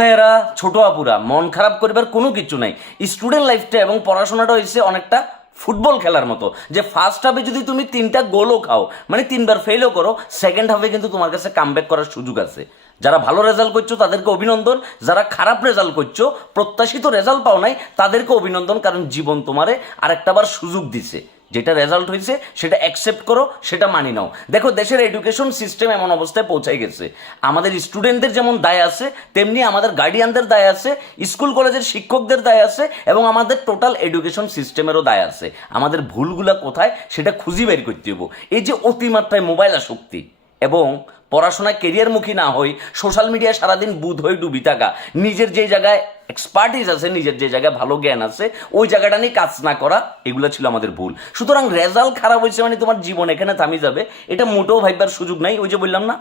এরা ছোট আপুরা মন খারাপ করবার কোনো কিছু নাই। স্টুডেন্ট লাইফটা এবং পড়াশোনাটা হয়েছে অনেকটা ফুটবল খেলার মতো, যে ফার্স্ট হাফে যদি তুমি 3টা গোলও খাও, মানে 3বার ফেলও করো, সেকেন্ড হাফে কিন্তু তোমার কাছে কামব্যাক করার সুযোগ আছে। যারা ভালো রেজাল্ট করছো তাদেরকে অভিনন্দন, যারা খারাপ রেজাল্ট করছো, প্রত্যাশিত রেজাল্ট পাও নাই, তাদেরকে অভিনন্দন, কারণ জীবন তোমারে আরেকটাবার সুযোগ দিছে। যেটা রেজাল্ট হয়েছে সেটা অ্যাকসেপ্ট করো, সেটা মানি নাও। দেখো, দেশের এডুকেশন সিস্টেম এমন অবস্থায় পৌঁছায় গেছে, আমাদের স্টুডেন্টদের যেমন দায় আছে, তেমনি আমাদের গার্ডিয়ানদের দায় আছে, স্কুল কলেজের শিক্ষকদের দায় আছে, এবং আমাদের টোটাল এডুকেশন সিস্টেমেরও দায় আছে। আমাদের ভুলগুলা কোথায় সেটা খুঁজে বের করতে হবো। এই যে অতিমাত্রায় মোবাইল আসক্তি এবং পড়াশোনায় কেরিয়ারমুখী না হই, সোশ্যাল মিডিয়ায় সারাদিন বুধ হয়ে ডুবি থাকা, নিজের যে জায়গায় এক্সপার্টিস আছে, নিজের যে জায়গায় ভালো জ্ঞান আছে, ওই জায়গাটা নিয়ে কাজ না করা, এগুলো ছিল আমাদের ভুল। সুতরাং রেজাল্ট খারাপ হয়েছে মানে তোমার জীবন এখানে থামি যাবে, এটা মোটেও ভাববার সুযোগ নাই। ওই যে বললাম না,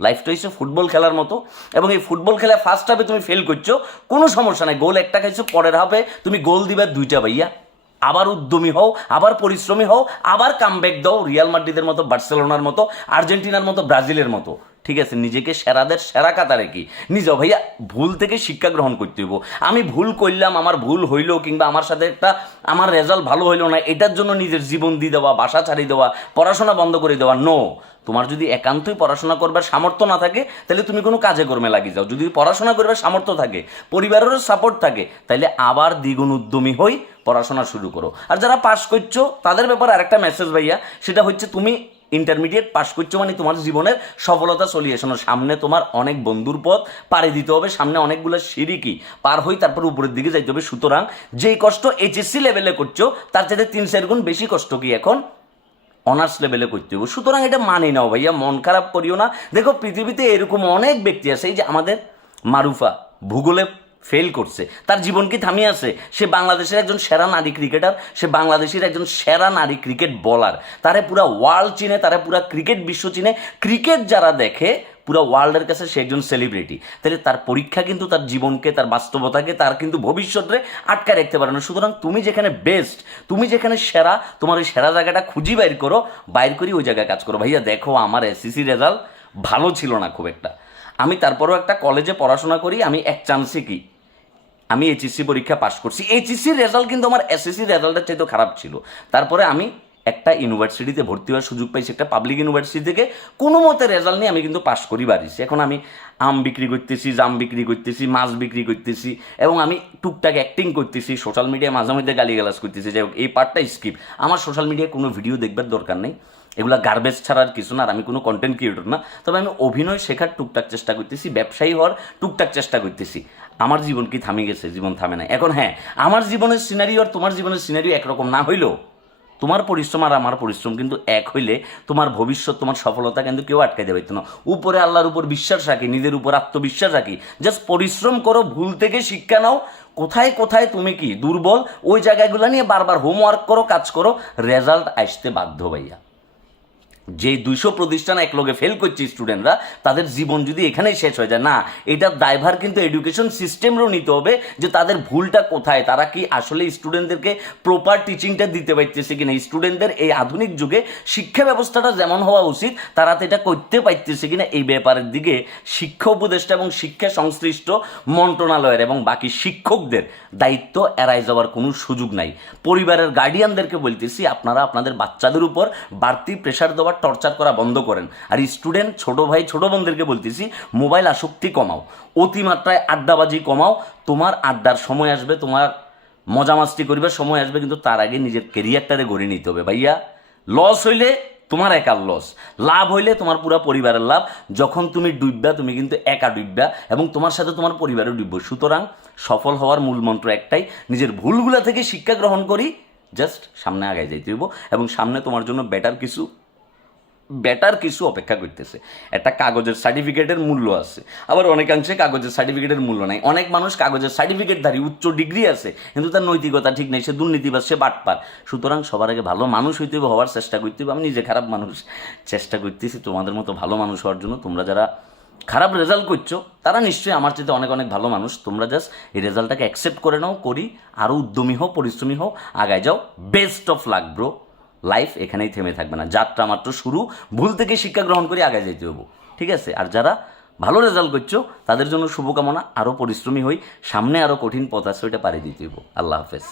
লাইফটা হচ্ছে ফুটবল খেলার মতো, এবং এই ফুটবল খেলা ফার্স্ট হাফে তুমি ফেল করছো, কোনো সমস্যা নাই, গোল একটা খাইছো, পরের হাফে তুমি গোল দিবার 2টা ভাইয়া। আবার উদ্যমী হও, আবার পরিশ্রমী হও, আবার কামব্যাক দাও, রিয়াল মাদ্রিদের মতো, বার্সেলোনার মতো, আর্জেন্টিনার মতো, ব্রাজিলের মতো। ঠিক আছে, নিজেকে সেরাদের সেরা কাতারে কি নিজেও ভাইয়া ভুল থেকে শিক্ষা গ্রহণ করতে হইব। আমি ভুল করলাম, আমার ভুল হইলো, কিংবা আমার সাথে একটা আমার রেজাল্ট ভালো হইলো না, এটার জন্য নিজের জীবন দিয়ে দেওয়া, বাসা ছাড়িয়ে দেওয়া, পড়াশোনা বন্ধ করে দেওয়া, নো। তোমার যদি একান্তই পড়াশোনা করবার সামর্থ্য না থাকে, তাহলে তুমি কোনো কাজে কর্মে লাগিয়ে যাও। যদি পড়াশোনা করবার সামর্থ্য থাকে, পরিবারেরও সাপোর্ট থাকে, তাহলে আবার দ্বিগুণ উদ্যমী হই, পড়াশোনা শুরু করো। আর যারা পাস করছো তাদের ব্যাপারে আরেকটা মেসেজ ভাইয়া, সেটা হচ্ছে তুমি ইন্টারমিডিয়েট পাস করছো মানে তোমার জীবনের সফলতা চলিয়ে শোনো। সামনে তোমার অনেক বন্ধুর পথ পাড়ি দিতে হবে, সামনে অনেকগুলো সিঁড়ি কি পার হই, তারপর উপরের দিকে যাইতে হবে। সুতরাং যেই কষ্ট এইচএসসি লেভেলে করছো, তার চাইতে 3-4 গুণ বেশি কষ্ট কি এখন অনার্স লেভেলে করতে হবে। সুতরাং এটা মানি নাও ভাইয়া, মন খারাপ করিও না। দেখো, পৃথিবীতে এরকম অনেক ব্যক্তি আছে, এই যে আমাদের মারুফা ভূগোলে ফেল করছে, তার জীবন কি থামিয়ে আছে? সে বাংলাদেশের একজন সেরা নারী ক্রিকেটার, সে বাংলাদেশের একজন সেরা নারী ক্রিকেট বলার, তারে পুরা ওয়ার্ল্ড চিনে, তারা পুরা ক্রিকেট বিশ্ব চিনে। ক্রিকেট যারা দেখে পুরো ওয়ার্ল্ডের কাছে সে একজন সেলিব্রিটি। তাহলে তার পরীক্ষা কিন্তু তার জীবনকে, তার বাস্তবতাকে, তার কিন্তু ভবিষ্যতে আটকা রাখতে পারে না। সুতরাং তুমি যেখানে বেস্ট, তুমি যেখানে সেরা, তোমার ওই সেরা জায়গাটা খুঁজি বাইর করো, বাইর করি ওই জায়গায় কাজ করো। ভাইয়া দেখো, আমার এসএসসি রেজাল্ট ভালো ছিল না খুব একটা, আমি তারপরেও একটা কলেজে পড়াশোনা করি, আমি এক চান্সে কি আমি এইচএসসি পরীক্ষা পাশ করছি। এইচএসসির রেজাল্ট কিন্তু আমার এসএসসি রেজাল্টের চাইতে খারাপ ছিল। তারপরে আমি একটা ইউনিভার্সিটিতে ভর্তি হওয়ার সুযোগ পাইছি, একটা পাবলিক ইউনিভার্সিটি থেকে। কোনো মতে রেজাল্ট নিয়ে আমি কিন্তু পাশ করি বাড়িছি। এখন আমি আম বিক্রি করতেছি, জাম বিক্রি করতেছি, মাছ বিক্রি করতেছি, এবং আমি টুকটাক অ্যাক্টিং করতেছি, সোশ্যাল মিডিয়ায় মাঝে মধ্যে গালিগালাজ করতেছি। যাই হোক, এই পার্টটা স্কিপ। আমার সোশ্যাল মিডিয়ায় কোনো ভিডিও দেখবার দরকার নেই, এগুলা গার্বেজ ছাড়া আর কিছু না। আর আমি কোনো কন্টেন্ট ক্রিয়েটর না, তবে আমি অভিনয় শেখার টুকটাক চেষ্টা করতেছি, ব্যবসায়ী হওয়ার টুকটাক চেষ্টা করতেছি। আমার জীবন কি থামে গেছে? জীবন থামে না। এখন হ্যাঁ, আমার জীবনের সিনারিও আর তোমার জীবনের সিনারিও একরকম না হইলেও তোমার পরিশ্রম আর আমার পরিশ্রম কিন্তু এক হইলে তোমার ভবিষ্যৎ, তোমার সফলতা কিন্তু কেউ আটকাই দেবে না। উপরে আল্লাহর উপর বিশ্বাস রাখি, নিজের উপর আত্মবিশ্বাস রাখি, জাস্ট পরিশ্রম করো, ভুল থেকে শিক্ষা নাও। কোথায় কোথায় তুমি কি দুর্বল, ওই জায়গাগুলো নিয়ে বারবার হোমওয়ার্ক করো, কাজ করো, রেজাল্ট আসতে বাধ্য ভাইয়া। যে 200 প্রতিষ্ঠান একলগে ফেল করছে স্টুডেন্টরা, তাদের জীবন যদি এখানেই শেষ হয়ে যায় না, এটার দায়ভার কিন্তু এডুকেশন সিস্টেমেরও নিতে হবে, যে তাদের ভুলটা কোথায়, তারা কি আসলে স্টুডেন্টদেরকে প্রপার টিচিংটা দিতে পারতেছে কিনা, স্টুডেন্টদের এই আধুনিক যুগে শিক্ষা ব্যবস্থাটা যেমন হওয়া উচিত তারা তো এটা করতে পারতেছে কিনা, এই ব্যাপারের দিকে শিক্ষা উপদেষ্টা এবং শিক্ষা সংশ্লিষ্ট মন্ত্রণালয়ের এবং বাকি শিক্ষকদের দায়িত্ব এড়াই যাওয়ার কোনো সুযোগ নাই। পরিবারের গার্ডিয়ানদেরকে বলতেছি, আপনারা আপনাদের বাচ্চাদের উপর বাড়তি প্রেশার দেওয়া, টর্চার করা বন্ধ করেন। আর স্টুডেন্ট, ছোট ভাই ছোট বোনদেরকে বলতেছি, মোবাইল আসক্তি কমাও, অতিমাত্রায় আড্ডাবাজি কমাও। তোমার আড্ডার সময় আসবে, তোমার মজা মাস্তি করিবার সময় আসবে, কিন্তু তার আগে নিজের কেরিয়ারটারে গড়ে নিতে হবে ভাইয়া। লস হইলে তোমার একার লস, লাভ হইলে তোমার পুরো পরিবারের লাভ। যখন তুমি ডুববা, তুমি কিন্তু একা ডুববা, এবং তোমার সাথে তোমার পরিবারও ডুববে। সুতরাং সফল হওয়ার মূল মন্ত্র একটাই, নিজের ভুলগুলা থেকে শিক্ষা গ্রহণ করি, জাস্ট সামনে আগায় যাইতে হইব, এবং সামনে তোমার জন্য বেটার কিছু অপেক্ষা করতেছে। একটা কাগজের সার্টিফিকেটের মূল্য আছে, আবার অনেকাংশে কাগজের সার্টিফিকেটের মূল্য নাই। অনেক মানুষ কাগজের সার্টিফিকেটধারী, উচ্চ ডিগ্রি আছে, কিন্তু তার নৈতিকতা ঠিক নেই, সে দুর্নীতিবাজ, সে বাটপার। সুতরাং সবার আগে ভালো মানুষ হইতে হবে, হওয়ার চেষ্টা করতে হবে। আমি নিজে খারাপ মানুষ, চেষ্টা করতেছি তোমাদের মতো ভালো মানুষ হওয়ার জন্য। তোমরা যারা খারাপ রেজাল্ট করছো, তারা নিশ্চয়ই আমার চেয়ে অনেক অনেক ভালো মানুষ। তোমরা জাস্ট এই রেজাল্টটাকে অ্যাকসেপ্ট করে নাও, করি, আরও উদ্যমী হও, পরিশ্রমী হও, আগায় যাও। Best of luck bro. Life এখানেই থেমে থাকবে না, যাত্রা মাত্র শুরু। ভুল থেকে শিক্ষা গ্রহণ করে আগে যেতে হবো, ঠিক আছে? আর যারা ভালো রেজাল্ট করছো তাদের জন্য শুভকামনা, আরও পরিশ্রমী হই, সামনে আরও কঠিন পথ আছে, ওইটা পাড়ি দিতে হইব। আল্লাহ হাফেজ।